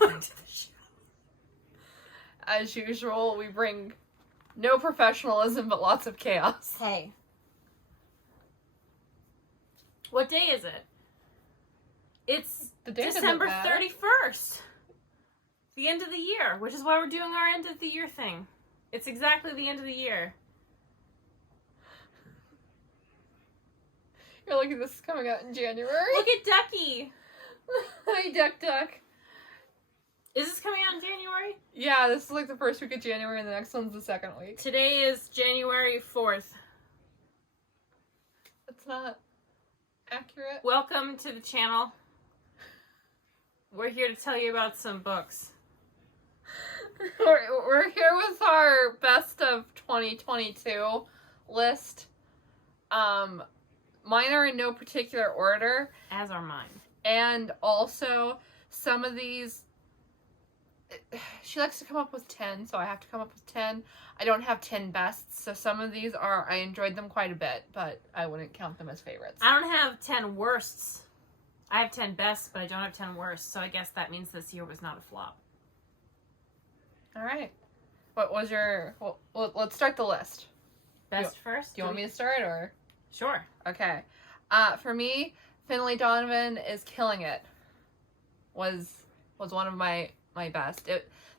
Welcome to the show. As usual, we bring no professionalism, but lots of chaos. Hey. What day is it? It's The day December doesn't matter. 31st. The end of the year, which is why we're doing our end of the year thing. It's exactly the end of the year. You're looking, this is coming out in January. Look at Ducky. Hi, Duck. Is this coming out in January? Yeah, this is like the first week of January, and the next one's the second week. Today is January 4th. That's not accurate. Welcome to the channel. We're here to tell you about some books. We're here with our best of 2022 list. Mine are in no particular order. As are mine. And also, some of these, she likes to come up with 10, so I have to come up with 10. I don't have 10 bests, so some of these I enjoyed them quite a bit, but I wouldn't count them as favorites. I don't have 10 worsts. I have 10 bests, but I don't have 10 worsts, so I guess that means this year was not a flop. All right. What was your... Well, let's start the list. Best first? Do you want me to start, or...? Sure. Okay. For me, Finlay Donovan is killing it. Was one of my best.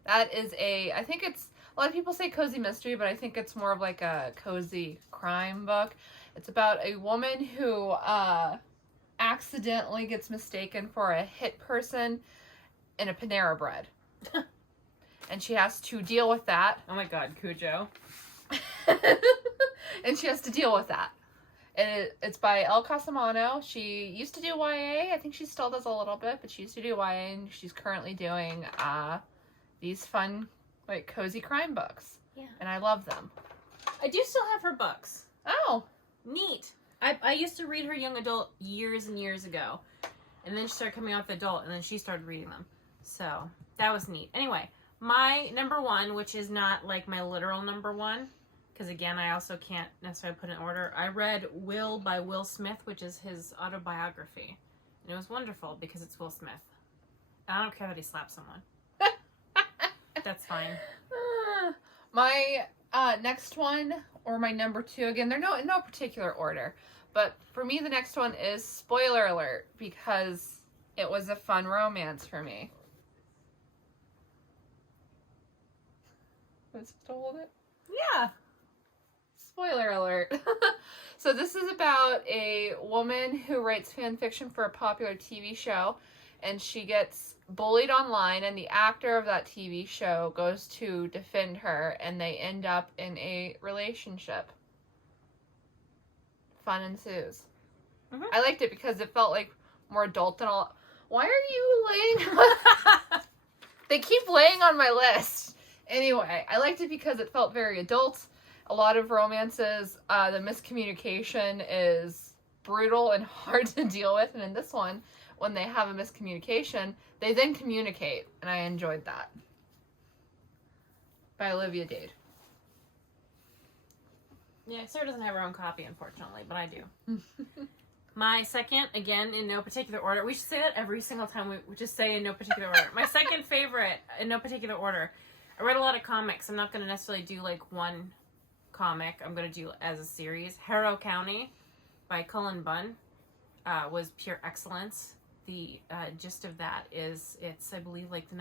That is I think it's, a lot of people say cozy mystery, but I think it's more of like a cozy crime book. It's about a woman who accidentally gets mistaken for a hit person in a Panera Bread. And she has to deal with that. Oh my god, Cujo. And she has to deal with that. And it's by Elle Casamano. She used to do YA. I think she still does a little bit, but she used to do YA, and she's currently doing these fun, like, cozy crime books. Yeah. And I love them. I do still have her books. Oh. Neat. I used to read her young adult years and years ago. And then she started coming out with adult, and then she started reading them. So, that was neat. Anyway, my number one, which is not, like, my literal number one, because, again, I also can't necessarily put in order. I read Will by Will Smith, which is his autobiography. And it was wonderful because it's Will Smith. And I don't care that he slapped someone. That's fine. My next one, or my number two, again, they're in no particular order. But for me, the next one is, spoiler alert, because it was a fun romance for me. Was it to hold it? Yeah. Spoiler alert. So this is about a woman who writes fan fiction for a popular TV show, and she gets bullied online, and the actor of that TV show goes to defend her, and they end up in a relationship. Fun ensues. Mm-hmm. I liked it because it felt like more adult than all. Why are you laying? They keep laying on my list. Anyway, I liked it because it felt very adult. A lot of romances, the miscommunication is brutal and hard to deal with. And in this one, when they have a miscommunication, they then communicate. And I enjoyed that. By Olivia Dade. Yeah, Sarah doesn't have her own copy, unfortunately, but I do. My second, again, in no particular order. We should say that every single time we just say in no particular order. My second favorite, in no particular order. I read a lot of comics. I'm not going to necessarily do, like, one comic. I'm going to do as a series. Harrow County by Colin Bunn was pure excellence. The gist of that is it's, I believe, like the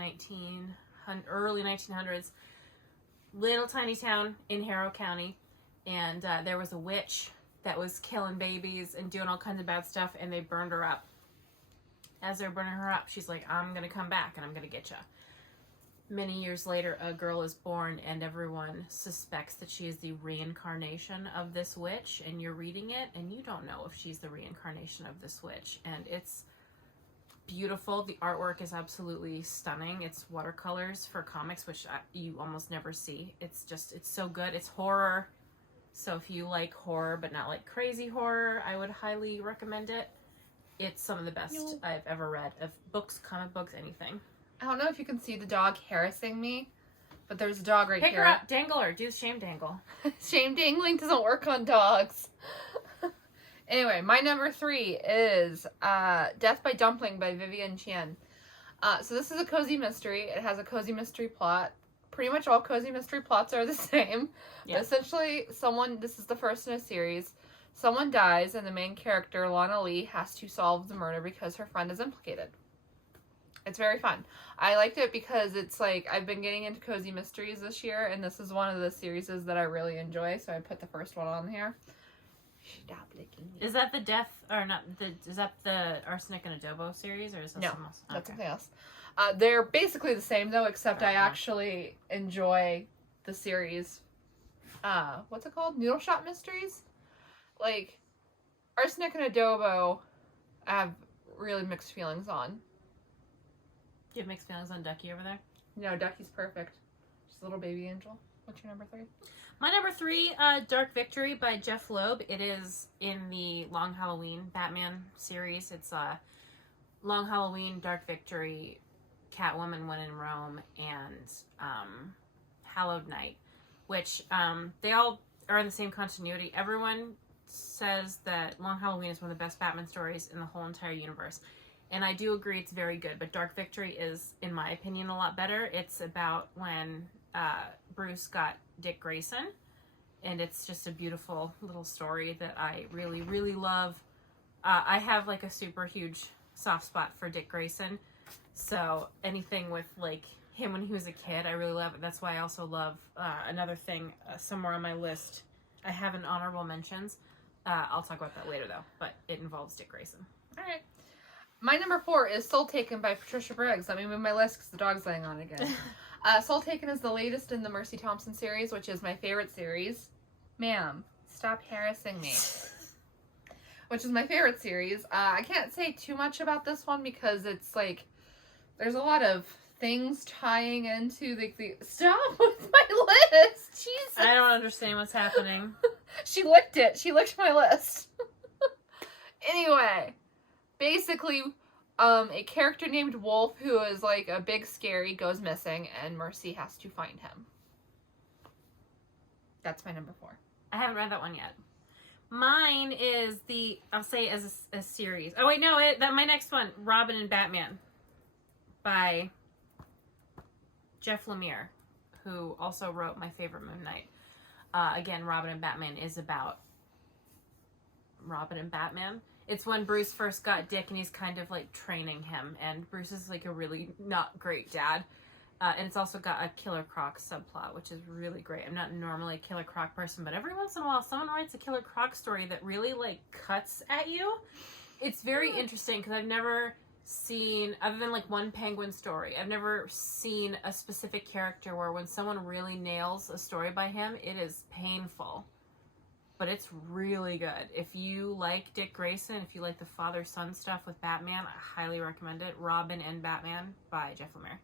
early 1900s. Little tiny town in Harrow County. And there was a witch that was killing babies and doing all kinds of bad stuff, and they burned her up. As they're burning her up, she's like, I'm going to come back and I'm going to get you. Many years later, a girl is born, and everyone suspects that she is the reincarnation of this witch, and you're reading it, and you don't know if she's the reincarnation of this witch. And it's beautiful. The artwork is absolutely stunning. It's watercolors for comics, which you almost never see. It's so good. It's horror. So if you like horror, but not like crazy horror, I would highly recommend it. It's some of the best I've ever read of books, comic books, anything. I don't know if you can see the dog harassing me, but there's a dog right Pick here. her up, dangle her, do the shame dangle. Shame dangling doesn't work on dogs. Anyway, my number 3 is Death by Dumpling by Vivian Chien. So this is a cozy mystery. It has a cozy mystery plot. Pretty much all cozy mystery plots are the same. Yeah. Essentially, this is the first in a series. Someone dies, and the main character, Lana Lee, has to solve the murder because her friend is implicated. It's very fun. I liked it because it's like, I've been getting into cozy mysteries this year, and this is one of the series that I really enjoy, so I put the first one on here. Stop licking me. Is that the is that the Arsenic and Adobo series, or is that something else? That's something else. They're basically the same, though, except I Okay. actually enjoy the series. What's it called? Noodle Shop Mysteries? Like, Arsenic and Adobo, I have really mixed feelings on. Do you have mixed feelings on Ducky over there? No, Ducky's perfect. She's a little baby angel. What's your number 3? My number 3, Dark Victory by Jeff Loeb. It is in the Long Halloween Batman series. It's Long Halloween, Dark Victory, Catwoman, When in Rome, and Hallowed Night, which they all are in the same continuity. Everyone says that Long Halloween is one of the best Batman stories in the whole entire universe. And I do agree it's very good, but Dark Victory is, in my opinion, a lot better. It's about when Bruce got Dick Grayson, and it's just a beautiful little story that I really, really love. I have like a super huge soft spot for Dick Grayson, so anything with like him when he was a kid, I really love it. That's why I also love another thing somewhere on my list. I have an honorable mentions. I'll talk about that later though, but it involves Dick Grayson. All right. My number 4 is Soul Taken by Patricia Briggs. Let me move my list because the dog's laying on it again. Soul Taken is the latest in the Mercy Thompson series, which is my favorite series. Ma'am, stop harassing me. Which is my favorite series. I can't say too much about this one because it's like, there's a lot of things tying into the stop with my list. Jesus. I don't understand what's happening. She licked it. She licked my list. Anyway, basically, a character named Wolf, who is like a big scary, goes missing, and Mercy has to find him. That's my number 4. I haven't read that one yet. Mine is I'll say as a series. Oh wait, no, my next one, Robin and Batman by Jeff Lemire, who also wrote my favorite Moon Knight. Again, Robin and Batman is about Robin and Batman. It's when Bruce first got Dick and he's kind of like training him, and Bruce is like a really not great dad. And it's also got a Killer Croc subplot, which is really great. I'm not normally a Killer Croc person, but every once in a while someone writes a Killer Croc story that really like cuts at you. It's very interesting because I've never seen, other than like one Penguin story, I've never seen a specific character where when someone really nails a story by him, it is painful. But it's really good. If you like Dick Grayson, if you like the father-son stuff with Batman, I highly recommend it. Robin and Batman by Jeff Lemire.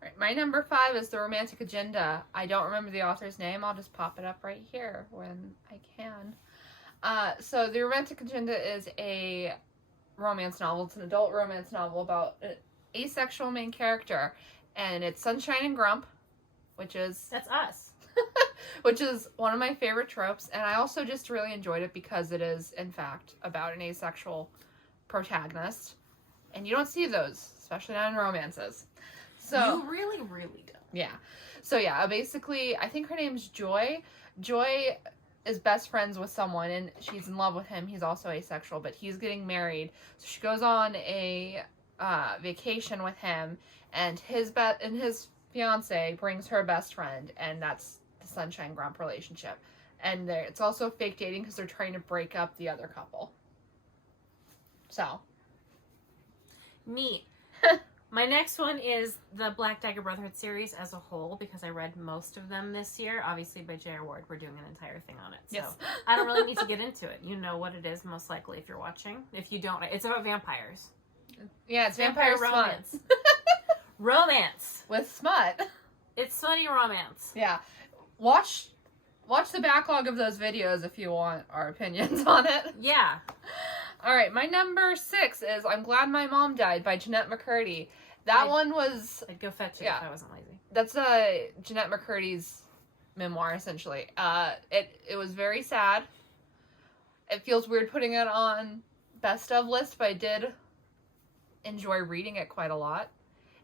All right, my number 5 is The Romantic Agenda. I don't remember the author's name. I'll just pop it up right here when I can. So The Romantic Agenda is a romance novel. It's an adult romance novel about an asexual main character. And it's Sunshine and Grump, which is... That's us. which is one of my favorite tropes. And I also just really enjoyed it because it is, in fact, about an asexual protagonist. And you don't see those, especially not in romances. So you really, really don't. Yeah. So yeah, basically, I think her name's Joy. Joy is best friends with someone, and she's in love with him. He's also asexual, but he's getting married. So she goes on a vacation with him, and his fiance brings her best friend, and that's the Sunshine Grump relationship. And it's also fake dating because they're trying to break up the other couple. So. Neat. My next one is the Black Dagger Brotherhood series as a whole, because I read most of them this year. Obviously, by J.R. Ward, we're doing an entire thing on it. So Yes. I don't really need to get into it. You know what it is, most likely, if you're watching. If you don't, it's about vampires. Yeah, it's vampire romance. Romance. With smut. It's slutty romance. Yeah. Watch the backlog of those videos if you want our opinions on it. Yeah. All right, my number 6 is I'm Glad My Mom Died by Jeanette McCurdy. That one was... I'd go fetch it if I wasn't lazy. That's Jeanette McCurdy's memoir, essentially. It was very sad. It feels weird putting it on best of list, but I did enjoy reading it quite a lot.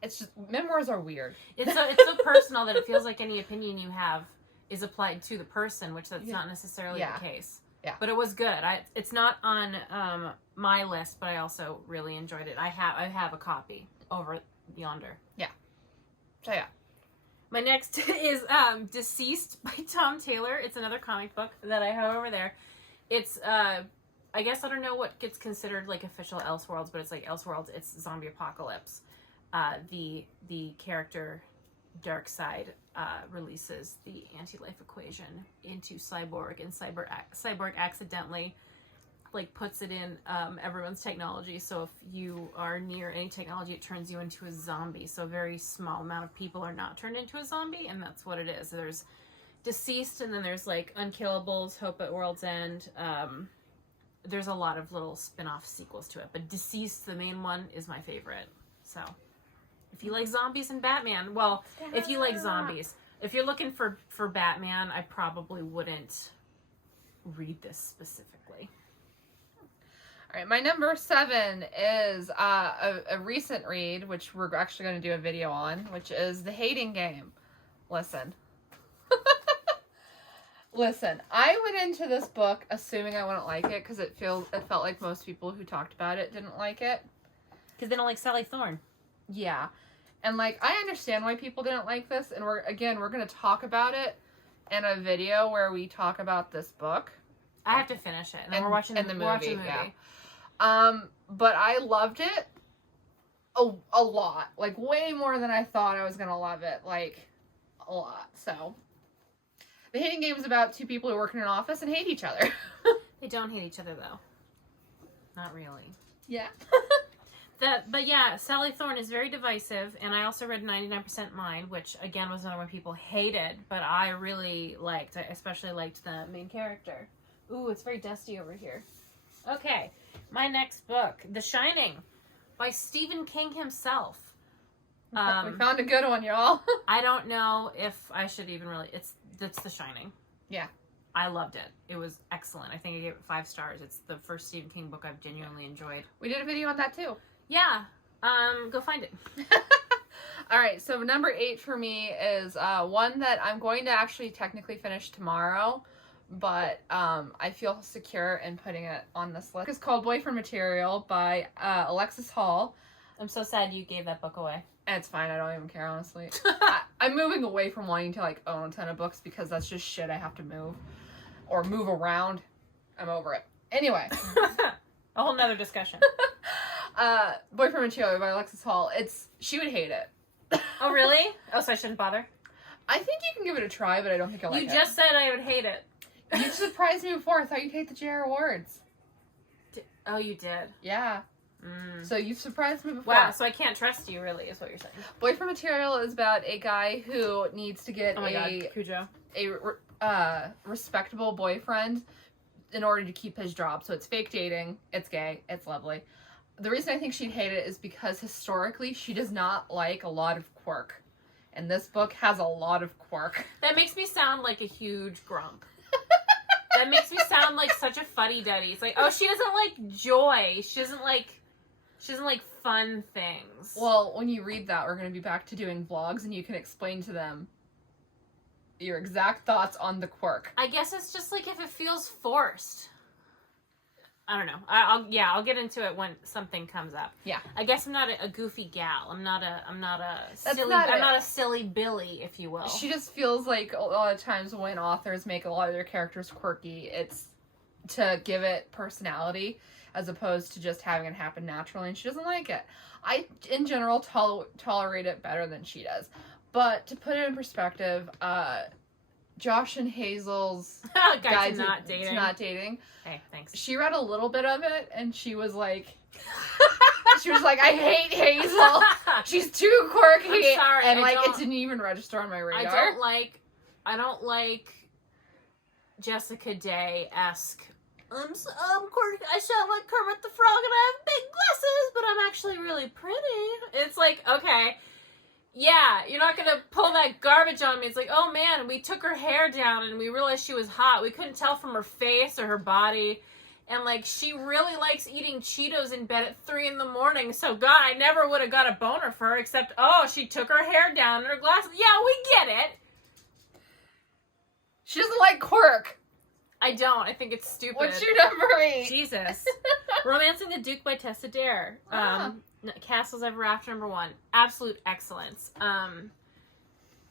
It's just, memoirs are weird. It's so personal that it feels like any opinion you have is applied to the person, which that's not necessarily the case. Yeah. But it was good. It's not on my list, but I also really enjoyed it. I have a copy over yonder. Yeah. So yeah. My next is Deceased by Tom Taylor. It's another comic book that I have over there. It's I guess I don't know what gets considered like official Elseworlds, but it's like Elseworlds. It's zombie apocalypse. The character Darkseid releases the anti-life equation into Cyborg, and Cyborg accidentally like puts it in everyone's technology. So if you are near any technology, it turns you into a zombie. So a very small amount of people are not turned into a zombie, and that's what it is. There's Deceased, and then there's like Unkillables, Hope at World's End. There's a lot of little spin-off sequels to it, but Deceased, the main one, is my favorite. So if you like zombies and Batman, well, if you like zombies, if you're looking for Batman, I probably wouldn't read this specifically. All right, my number 7 is a recent read, which we're actually going to do a video on, which is The Hating Game. Listen. Listen, I went into this book assuming I wouldn't like it because it felt like most people who talked about it didn't like it. Because they don't like Sally Thorne. Yeah. And, like, I understand why people didn't like this, and we're going to talk about it in a video where we talk about this book. I have to finish it, and then we're watching the movie. Yeah. But I loved it a lot. Like, way more than I thought I was going to love it. Like, a lot. So, The Hating Game is about two people who work in an office and hate each other. They don't hate each other, though. Not really. Yeah. But yeah, Sally Thorne is very divisive, and I also read 99% Mine, which, again, was another one people hated, but I really liked. I especially liked the main character. Ooh, it's very dusty over here. Okay, my next book, The Shining, by Stephen King himself. We found a good one, y'all. I don't know if I should even really... It's The Shining. Yeah. I loved it. It was excellent. I think I gave it 5 stars. It's the first Stephen King book I've genuinely enjoyed. We did a video on that, too. Yeah. Go find it. All right, so number 8 for me is one that I'm going to actually technically finish tomorrow, but I feel secure in putting it on this list. It's called Boyfriend Material by Alexis Hall. I'm so sad you gave that book away. It's fine. I don't even care, honestly. I'm moving away from wanting to, like, own a ton of books because that's just shit I have to move. Or move around. I'm over it. Anyway. A whole nother discussion. Boyfriend Material by Alexis Hall. She would hate it. Oh, really? Oh, so I shouldn't bother? I think you can give it a try, but I don't think you'll like it. You just said I would hate it. You surprised me before. I thought you'd hate the JR Awards. Oh, you did? Yeah. So you've surprised me before. Wow, so I can't trust you, really, is what you're saying. Boyfriend Material is about a guy who needs to get a respectable boyfriend in order to keep his job. So it's fake dating, it's gay, it's lovely. The reason I think she'd hate it is because historically she does not like a lot of quirk. And this book has a lot of quirk. That makes me sound like a huge grump. That makes me sound like such a fuddy-duddy. It's like, oh, she doesn't like joy. She doesn't like fun things. Well, when you read that, we're going to be back to doing vlogs, and you can explain to them your exact thoughts on the quirk. I guess it's just like if it feels forced. I don't know. I'll get into it when something comes up. Yeah. I guess I'm not a goofy gal. I'm not a silly Billy, if you will. She just feels like a lot of times when authors make a lot of their characters quirky, it's to give it personality as opposed to just having it happen naturally, and she doesn't like it. I, in general, tolerate it better than she does. But to put it in perspective, Josh and Hazel's Guide to Not Dating. Hey, thanks. She read a little bit of it, and she was like, I hate Hazel. She's too quirky. I'm sorry. And it didn't even register on my radar. I don't like Jessica Day-esque. I'm quirky. I sound like Kermit the Frog, and I have big glasses, but I'm actually really pretty. It's like, okay. Yeah, you're not gonna pull that garbage on me. It's like, oh man, we took her hair down and we realized she was hot. We couldn't tell from her face or her body. And, like, she really likes eating Cheetos in bed at 3 a.m. So, God, I never would have got a boner for her, except, she took her hair down and her glasses. Yeah, we get it. She doesn't like Quirk. I don't. I think it's stupid. What's your number 8? Jesus. Romancing the Duke by Tessa Dare. Castles Ever After, number 1. Absolute excellence.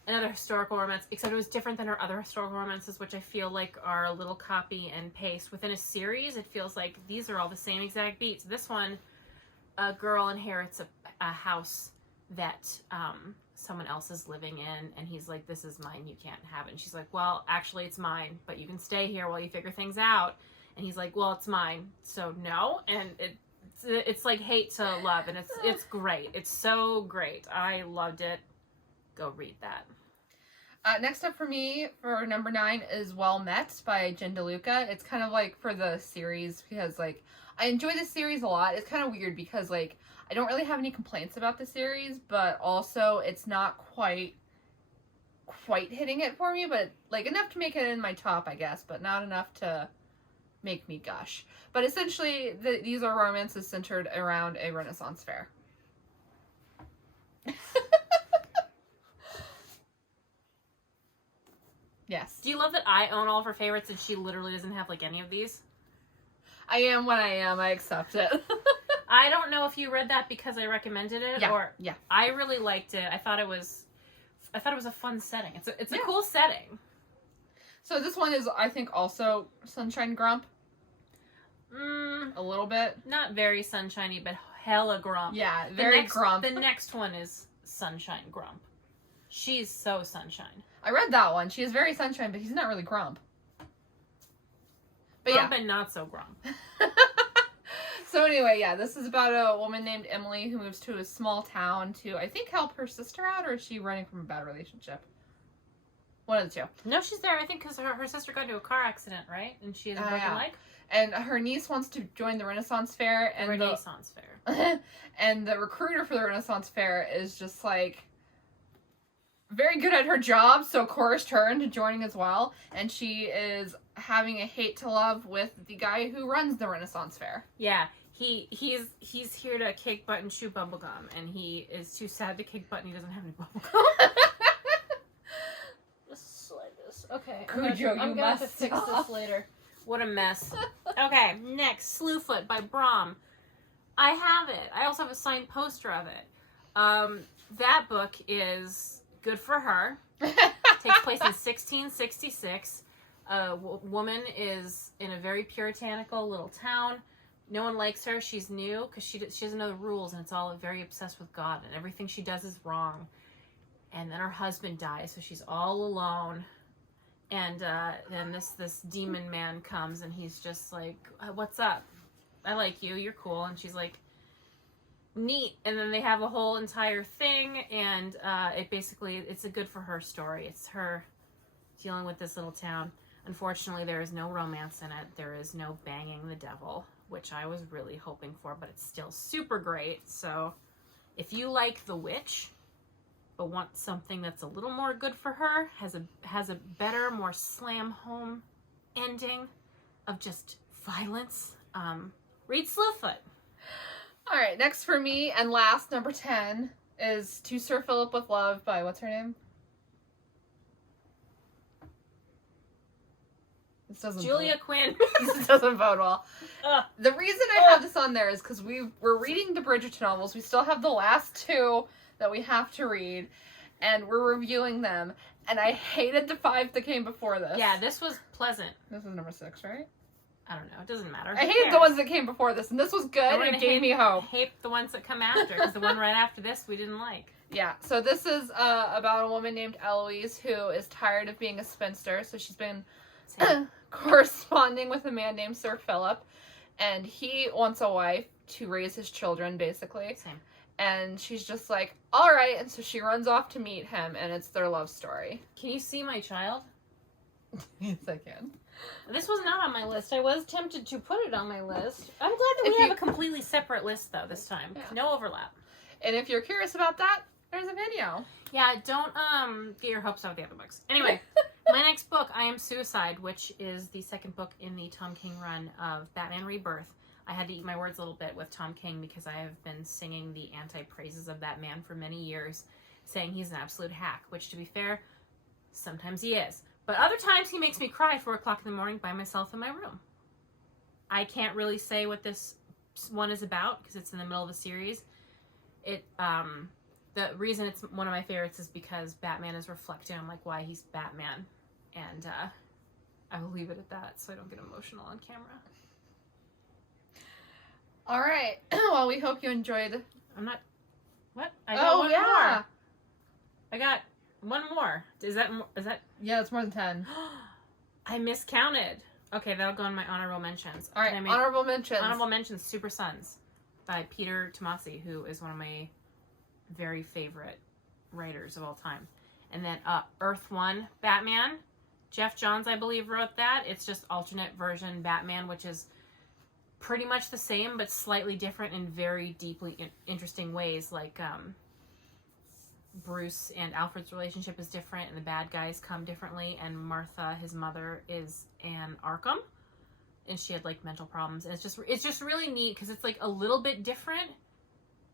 Another historical romance, except it was different than her other historical romances, which I feel like are a little copy and paste. Within a series, it feels like these are all the same exact beats. This one, a girl inherits a house that someone else is living in, and he's like, this is mine, you can't have it. And she's like, well, actually it's mine, but you can stay here while you figure things out. And he's like, well, it's mine, so no. And it's like hate to love, and it's great. It's so great. I loved it. Go read that. Next up for me, for number 9, is Well Met by Jen DeLuca. It's kind of like for the series, because, like, I enjoy this series a lot. It's kind of weird because, like, I don't really have any complaints about the series, but also it's not quite hitting it for me, but, like, enough to make it in my top, I guess, but not enough to make me gush. But essentially, these are romances centered around a Renaissance fair. Yes. Do you love that I own all of her favorites and she literally doesn't have, like, any of these? I am what I am. I accept it. I don't know if you read that because I recommended it, or I really liked it. I thought it was a fun setting. It's a cool setting. So this one is, I think, also Sunshine Grump. A little bit. Not very sunshiny, but hella grump. Yeah, very grump. The next one is Sunshine Grump. She's so sunshine. I read that one. She is very sunshine, but he's not really grump. But grump and not so grump. So anyway, this is about a woman named Emily who moves to a small town to, I think, help her sister out, or is she running from a bad relationship? One of the two. No, she's there, I think, because her sister got into a car accident, right? And she has a broken leg? And her niece wants to join the Renaissance Fair. And Renaissance Fair. And the recruiter for the Renaissance Fair is just, like, very good at her job, so coerced her into joining as well. And she is having a hate to love with the guy who runs the Renaissance Fair. Yeah, he's here to kick butt and chew bubblegum, and he is too sad to kick butt and he doesn't have any bubblegum. Just like this. Okay. I'm gonna have to fix this later. What a mess. Okay, next, Slewfoot by Brom. I have it. I also have a signed poster of it. That book is good for her. Takes place in 1666. A woman is in a very puritanical little town. No one likes her. She's new because she doesn't know the rules, and it's all very obsessed with God, and everything she does is wrong. And then her husband dies, so she's all alone. And then this demon man comes, and he's just like, what's up? I like you. You're cool. And she's like, neat. And then they have a whole entire thing, and it's a good for her story. It's her dealing with this little town. Unfortunately, there is no romance in it. There is no banging the devil, which I was really hoping for, but it's still super great. So if you like The Witch, but want something that's a little more good for her, has a better, more slam home ending of just violence, read Slewfoot. All right, next for me and last, number 10, is To Sir Philip with Love by, what's her name? This doesn't Julia Quinn. This doesn't bode well. The reason I have this on there is because we're reading the Bridgerton novels. We still have the last 2 that we have to read, and we're reviewing them. And I hated the 5 that came before this. Yeah, this was pleasant. This was number 6, right? I don't know. It doesn't matter. I hated the ones that came before this, and this was good, and it gave me hope. Hate the ones that come after, because the one right after this we didn't like. Yeah, so this is about a woman named Eloise who is tired of being a spinster, so she's been corresponding with a man named Sir Philip, and he wants a wife to raise his children, basically. Same. And she's just like, all right, and so she runs off to meet him, and it's their love story. Can you see my child? Yes, I can. This was not on my list. I was tempted to put it on my list. I'm glad that we have a completely separate list, though, this time. Yeah. No overlap. And if you're curious about that, there's a video. Yeah, don't get your hopes up with the other books. Anyway, My next book, I Am Suicide, which is the second book in the Tom King run of Batman Rebirth. I had to eat my words a little bit with Tom King because I have been singing the anti-praises of that man for many years, saying he's an absolute hack, which, to be fair, sometimes he is. But other times he makes me cry at 4 o'clock in the morning by myself in my room. I can't really say what this one is about because it's in the middle of a series. The reason it's one of my favorites is because Batman is reflecting on like why he's Batman, and I will leave it at that so I don't get emotional on camera. All right. Well, we hope you enjoyed. I'm not. What? I got one yeah. more. I got one more. Is that? Yeah, it's more than 10. I miscounted. Okay, that'll go in my honorable mentions. All right, honorable mentions. Honorable mentions: Super Sons by Peter Tomasi, who is one of my very favorite writers of all time. And then Earth 1 Batman. Jeff Johns, I believe, wrote that. It's just alternate version Batman, which is pretty much the same, but slightly different in very deeply interesting ways. Like Bruce and Alfred's relationship is different, and the bad guys come differently. And Martha, his mother, is Anne Arkham, and she had like mental problems. And it's just really neat because it's like a little bit different.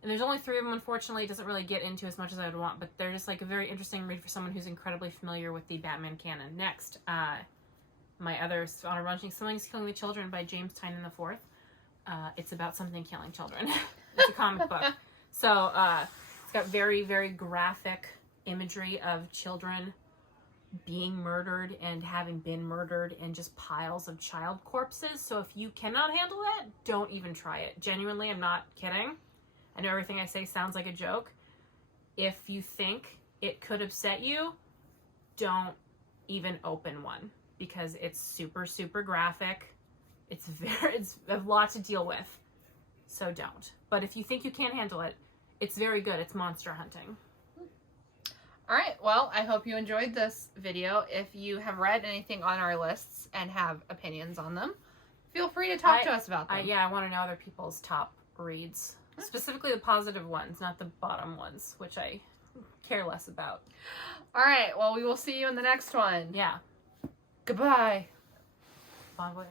And there's only 3 of them, unfortunately. It doesn't really get into as much as I would want, but they're just like a very interesting read for someone who's incredibly familiar with the Batman canon. Next, my other honorable mention, Something's Killing the Children by James Tynion IV. It's about something killing children. It's a comic book. So it's got very, very graphic imagery of children being murdered and having been murdered and just piles of child corpses. So if you cannot handle that, don't even try it. Genuinely, I'm not kidding. I know everything I say sounds like a joke. If you think it could upset you, don't even open one because it's super, super graphic. It's a lot to deal with, so don't. But if you think you can't handle it, it's very good. It's monster hunting. All right. Well, I hope you enjoyed this video. If you have read anything on our lists and have opinions on them, feel free to talk to us about them. I want to know other people's top reads. Specifically the positive ones, not the bottom ones, which I care less about. All right. Well, we will see you in the next one. Yeah. Goodbye. Bon voyage.